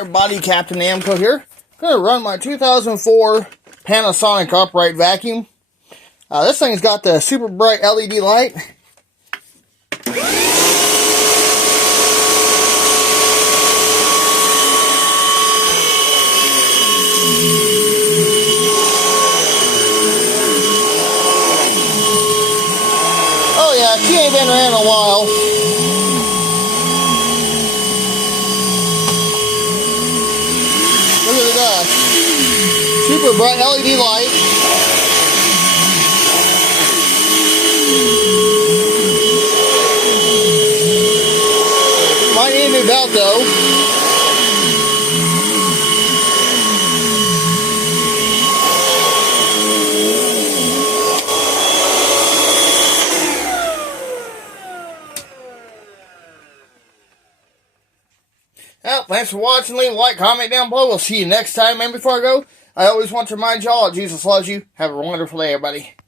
Everybody, Captain Amco here. I'm going to run my 2004 Panasonic Upright Vacuum. This thing's got the super bright LED light. Oh yeah, she ain't been around in a while. Look at the super bright LED light. Might need a new belt though. Well, thanks for watching. Leave a like, comment down below. We'll see you next time. And before I go, I always want to remind y'all that Jesus loves you. Have a wonderful day, everybody.